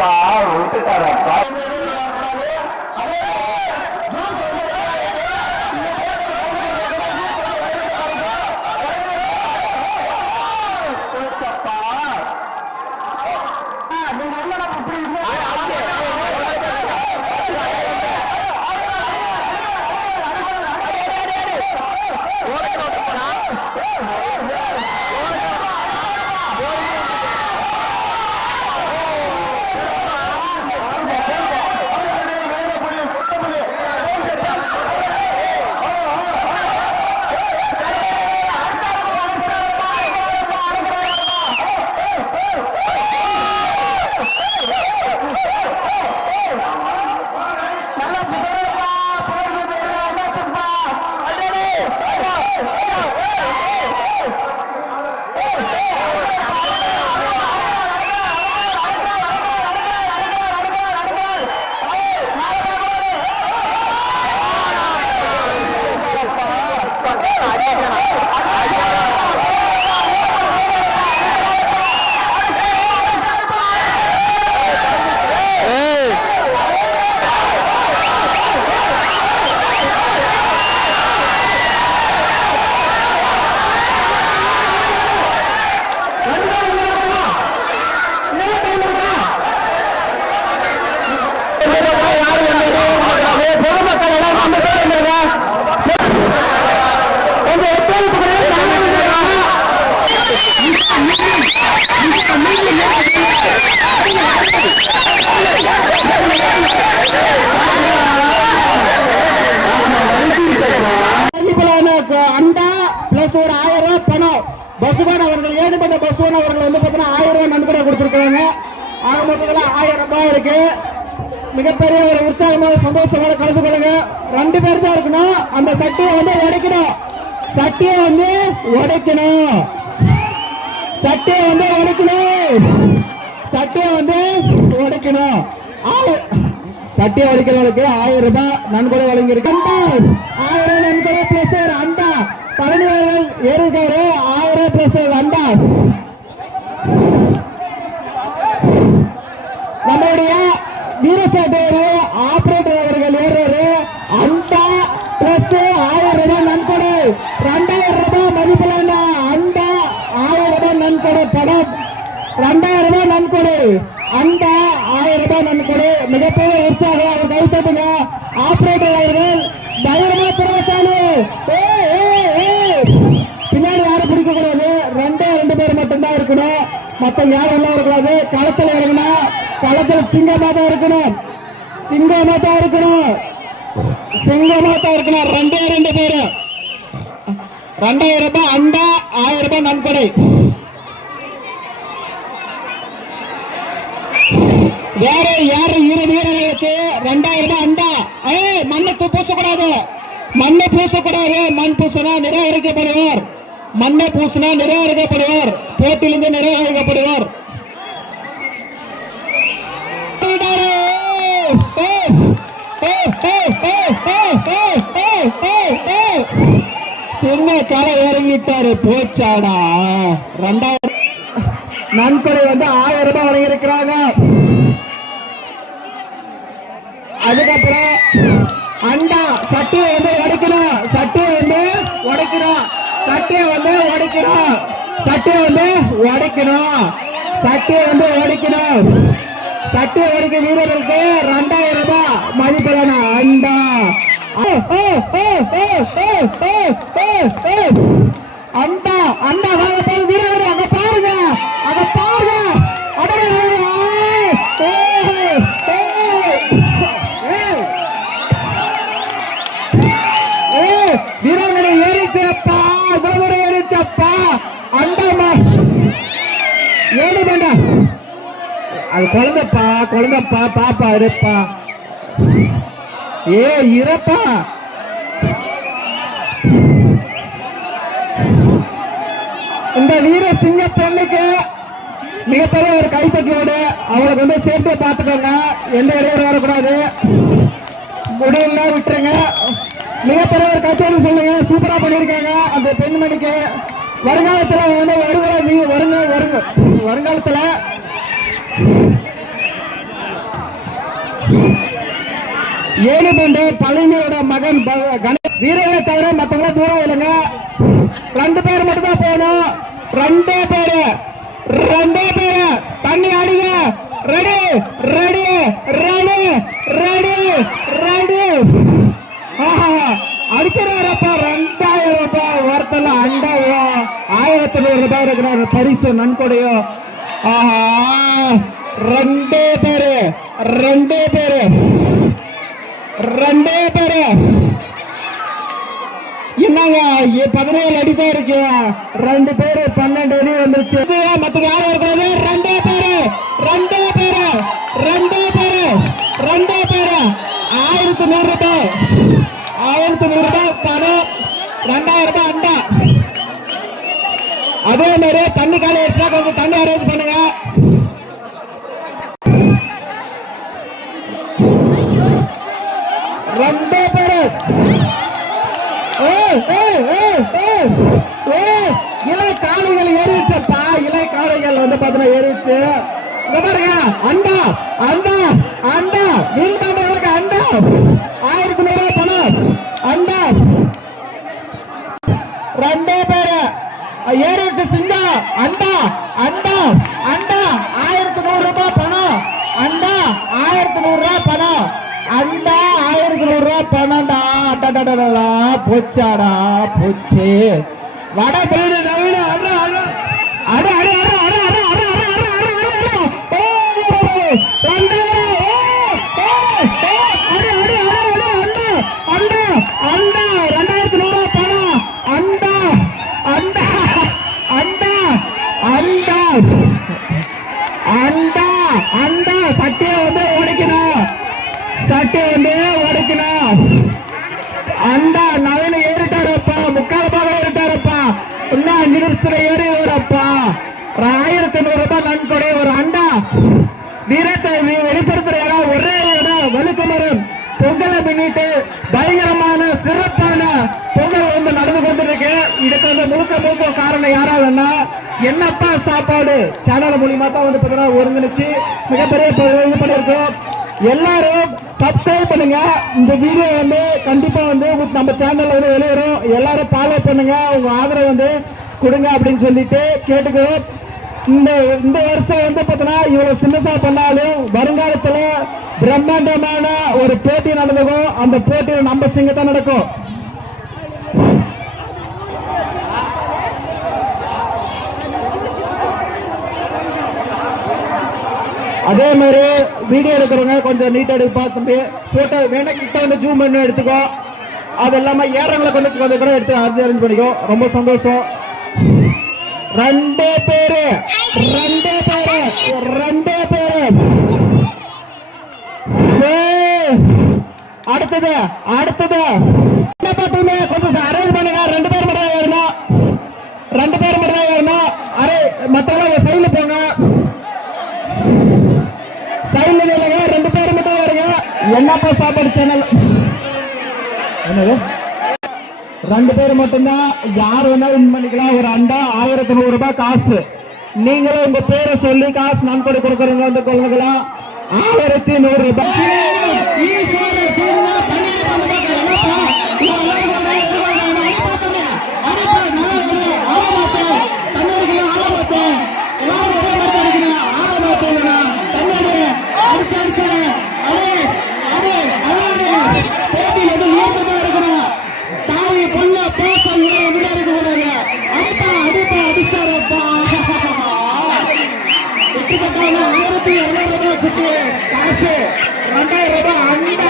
போச்சப்பா, விட்டுட்டாரப்பா. அண்டா பிளஸ் ஒரு 1000 ரூபாய் பணம் பசுவன் அவர்கள் ஏழுமட்ட பசுவன் அவர்கள் வந்து பார்த்தீங்கன்னா 1000 ரூபாய் நன்கொடை கொடுத்திருக்காங்க. ஆக மொத்தத்தில் 1000 ரூபாய் இருக்கு. மிகப்பெரிய ஒரு உற்சாகமாக சந்தோஷமாக கலந்து கொள்ளுங்க. 2 பேர் தான் இருக்கணும். அந்த சட்டியை வந்து உடைக்கணும். சட்டியை வந்து உடைக்கணும். சட்டியை வந்து உடைக்கணும். சட்டியை வந்து உடைக்கணும். சட்டியை உடைக்கிறவங்களுக்கு 1000 ரூபாய் நன்கொடை வழங்கியிருக்கு. 1000 நன்கொடை பிளஸ் அண்டா பழனியாளர்கள் ஏறிட்டாரு. 1000 பிளஸ் அண்டா. நம்மளுடைய வீரசாட்டேரு ஆபரேட்டர் அவர்கள் ஏறாரு. அண்டா பிளஸ் 1000 ரூபாய் நன்கொடை. 2000 ரூபாய் மதிப்பிலான அண்டா 1000 ரூபாய் நன்கொடை. படம் 2000 ரூபாய் நன்கொடை. அண்டா 1000 ரூபாய் நன்கொடை. மிகப்பெரிய உற்சாகம். அவர் கைத்தட்டுங்க. ஆபரேட்டர் அவர்கள் தைரியமா திறமசாலி. பின்னாடி யாரும் பிடிக்க கூடாது. 2 பேர் மட்டும்தான் இருக்கணும். மற்ற யாரும் உள்ள இருக்கக்கூடாது. களத்தில் இறங்கணும். களத்தில் சிங்கமா தான் இருக்கணும். சிங்கமா தான் இருக்கணும். சிங்கமா தான் இருக்கணும். 2 பேரு. 2000 ரூபாய் அண்டா 1000 ரூபாய் நன்கொடை. வேற யாரு இரு வீரர்களுக்கு 2000 ரூபாய் அண்டா. மண்ணை பூசக்கூடாது. மண்ணை பூசக்கூடாது. மண் பூசினா நிராகரிக்கப்படுவார். மண்ணை பூசினா நிராகரிக்கப்படுவார். போட்டியிலிருந்து நிராகரிக்கப்படுவார். சின்ன காலை இறங்கிட்டாரு. போச்சாடா. 2000 நன்கொடை வந்து 1000 ரூபாய் வழங்கியிருக்கிறாங்க. அதுக்கப்புறம் அண்டா சட்டியை வந்து உடைக்கணும். சட்டியை வந்து உடைக்கணும். சட்டியை வந்து உடைக்கணும். சட்டியை வந்து உடைக்கணும். சட்டியை வந்து உடைக்கணும். சட்டியை உடைக்க வீரர்களுக்கு 2000 ரூபாய் மதிப்பிலான அண்டா. அண்டா அண்டா வாங்க போது வீரர்கள் அங்க பாருங்க. அங்க பாருங்க. வீரர்களை ஏறிச்சப்பா. இவ்வளவு ஏறிச்சப்பா. அண்டாமா ஏழு வேண்டா. அது குழந்தைப்பா. குழந்தைப்பா. பாப்பா இருப்பா. இருப்பா. இந்த வீர சிங்க பெண்ணுக்கு மிகப்பெரிய ஒரு கைத்தட்டலோடு அவங்களுக்கு வந்து சேஃப்டியை பார்த்துக்கோங்க. எந்த இடையூறு வரக்கூடாது. முடியல விட்டுருங்க. மிகப்பெரிய ஒரு கைத்தட்டல் சொல்லுங்க. சூப்பரா பண்ணிருக்காங்க அந்த பெண்மணிக்கு. வருங்காலத்துல வருங்காலத்துல ஏழுபண்டு பழனியோட மகன் வீரரை தவிர மற்றவங்க தூரம் இல்லைங்க. 2 பேர் மட்டும் தான் போகணும். 2 பேரு தண்ணி அடிங்க. Ready ready ready ready ready. அடிச்சிருவாரப்பா. 2000 ரூபாய் ஒருத்தல அண்டா 1100 ரூபாய் இருக்கிற பரிசு நன்கொடையோ. 2 பேரு என்னங்க 17 அடி தான் இருக்கு. 2 பேரு 12 அடி வந்துருச்சு. மத்த யாரும் இருக்கிறது 2 பேரு 1100 ரூபாய் 1100 ரூபாய் பணம். 2000 ரூபாய் அண்டா. அதே மாதிரி தண்ணி காலி ஆயிடுச்சுன்னா கொஞ்சம் தண்ணி அரேஞ்ச் பண்ணுங்க. ரெண்டே பேரு இலை காளைகள் ஏறிடுச்சப்பா. இலை காளைகள் வந்து பாத்தீங்கன்னா ஏறிடுச்சு. பாருங்க அண்டா அண்டா அண்டா மீன் பண்றவங்களுக்கு அண்டா 1100 ரூபாய் பணம் அண்டா. 2 பேரு ஏறிடுச்சு. சிங்கா அண்டா அண்டா அண்டா 1100 ரூபாய் பணம் அண்டா. 1100 ரூபாய் பணம் அண்டா. 1100 ரூபாய் பணம்டா. போச்சாடா போச்சு. வட பேரு சட்டையை வந்து உடைக்கணும். அண்டா நவீன ஏறிட்டாரப்பா. 3/4 பாகம் ஏறிட்டாரப்பா. இன்னும் 5 நிமிஷத்துல ஏறி வரப்பா. 1100 ரூபாய் நன்கொடை ஒரு அண்டா. வீரத்தை வெளிப்படுத்துற இடம் ஒரே இடம் வலுக்குமரன். பொங்கலை முன்னிட்டு பயங்கரமான சிறப்பான பொங்கல் வந்து நடந்து கொண்டிருக்கு. இதுக்கு வந்து முழுக்க காரணம் யாராவதுன்னா என்னப்பா சாப்பாடு சேனல் மூலியமா தான் வந்து பாத்தீங்கன்னா ஒருங்கிணைச்சு மிகப்பெரிய இது பண்ணிருக்கோம். எல்லாரும் சப்ஸ்கிரைப் பண்ணுங்க. இந்த வீடியோ வந்து கண்டிப்பா வந்து நம்ம சேனல்ல வந்து வெளியேறும். எல்லாரும் ஃபாலோ பண்ணுங்க. உங்க ஆதரவு வந்து கொடுங்க அப்படின்னு சொல்லிட்டு கேட்டுக்கிறோம். இந்த வருஷம் வந்து பாத்தீங்கன்னா இவ்வளவு சின்னசா பண்ணாலும் வருங்காலத்துல பிரம்மாண்டமான ஒரு போட்டி நடந்துக்கும். அந்த போட்டியில் நம்ம சிங்கத்தான் நடக்கும். அதே மாதிரி வீடியோ எடுக்கிறவங்க கொஞ்சம் நீட்டா எடுப்பா தம்பி. போட்டோ வேணா கிட்ட வந்து ஜூம் பண்ணி எடுத்துக்கோ. அது இல்லாம ஏறங்களை கொஞ்சம் கூட எடுத்து அரேஞ்ச் பண்ணிக்கோ. ரொம்ப சந்தோஷம். 2 பேரு அடுத்தது என்ன பார்த்தீங்க கொஞ்சம் அரேஞ்ச் பண்ணுங்க. 2 பேர் மட்டும் ஏறணும். 2 பேர் மட்டும் ஏறணும். அரே மத்தவங்க சைடுல போங்க. சைடுல நில்லுங்க. 2 பேர் மட்டும் ஏறுங்க. என்னப்பா சாப்பாடு சேனல் என்னது 2 பேர் மட்டும்தான். யார் வேணாலும் வின் பண்ணிக்கலாம். ஒரு அண்டா 1100 ரூபாய் காசு. நீங்களும் உங்க பேரை சொல்லி காசு நன்கொடை கொடுக்கறவங்க வந்து கொள்ளுங்களா. 1100 ரூபாய். காசு 2000 ரூபாய் அண்டா.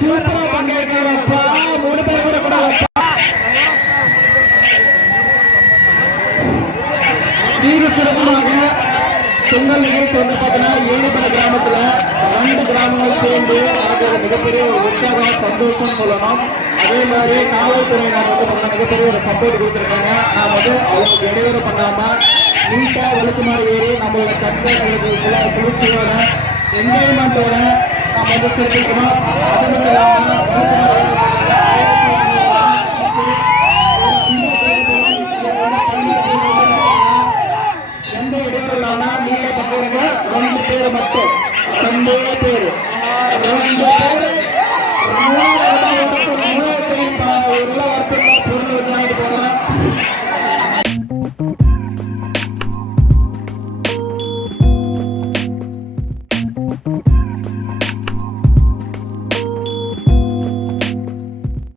சூப்பரா பங்கேற்கிறப்பா. 3 பேர் கூட சீரு சிறப்புமாக பொங்கல் நிகழ்ச்சி வந்து பார்த்தீங்கன்னா ஏழுபட கிராமத்துல 2 கிராமங்கள் சேர்ந்து நடக்கிற மிகப்பெரிய ஒரு உற்சாகம் சந்தோஷம் சொல்லணும். அதே மாதிரி காவல்துறையினர் வந்து பார்த்தீங்கன்னா மிகப்பெரிய ஒரு சப்போர்ட் கொடுத்துருக்காங்க. நான் வந்து அவங்களுக்கு இடையூறு பண்ணாம நீட்டா வெளுக்குமாறு ஏறி நம்மளோட கண்களுக்கு குளிர்ச்சியோட என்ஜாய்மெண்டோட நம்ம வந்து சிறப்பிக்கணும். அது மட்டும் இல்லாம எந்த இடையூறு இல்லாம நீங்க பக்கம் 2 பேர் மட்டும்